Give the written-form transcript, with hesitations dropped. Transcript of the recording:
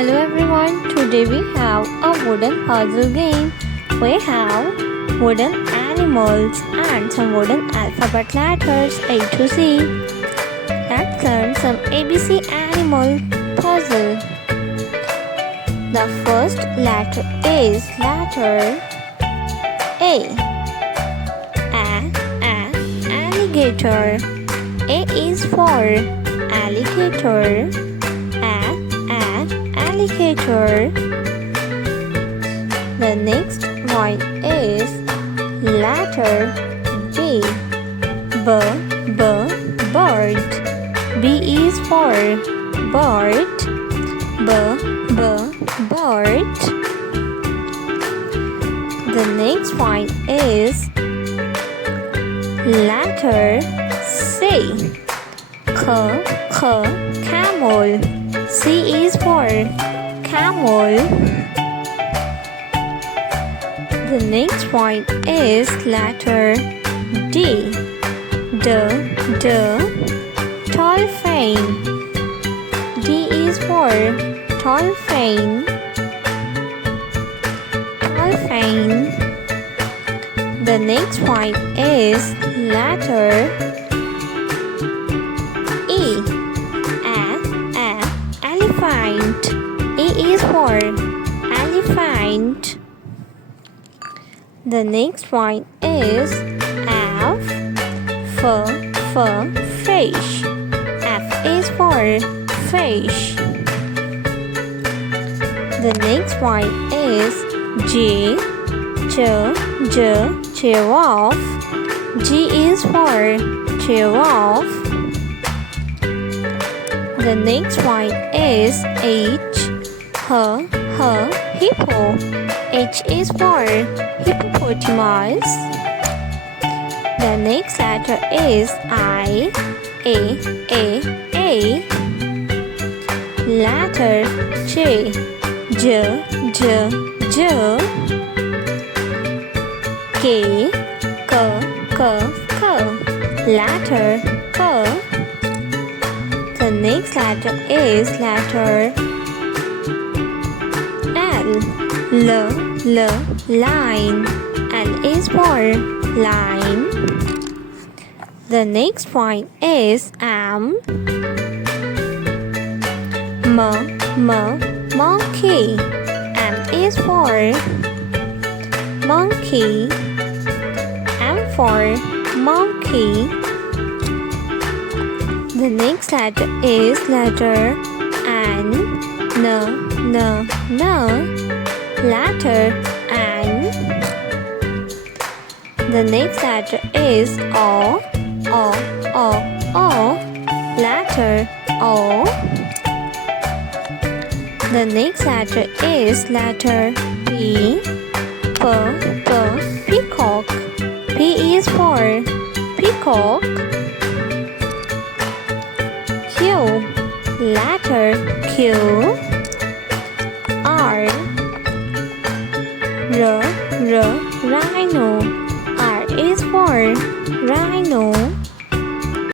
Hello everyone, today we have a wooden puzzle game. We have wooden animals and some wooden alphabet letters A to Z. Let's learn some ABC animal puzzle. The first letter is letter A. Alligator. A is for alligator. Alligator. The next one is letter B. Bird. B is for bird. Bird. The next one is letter C. Camel. C is for camel. The next one is letter D. Dolphin. D is for dolphin. The next one is letter E. Elephant. E is for elephant. The next one is F. Fish. F is for fish. The next one is giraffe. G is for giraffe. The next one is H. Hippo. H is for hippopotamus. The next letter is I. Letter J. K. Letter K. The next letter is letter L. Line. L is for line. The next one is M. Monkey. M is for monkey. M for monkey. The next letter is letter N. Letter N. The next letter is O. Letter O. The next letter is letter P. Peacock. P is for peacock. Q. Letter Q. R. Rhino. R is for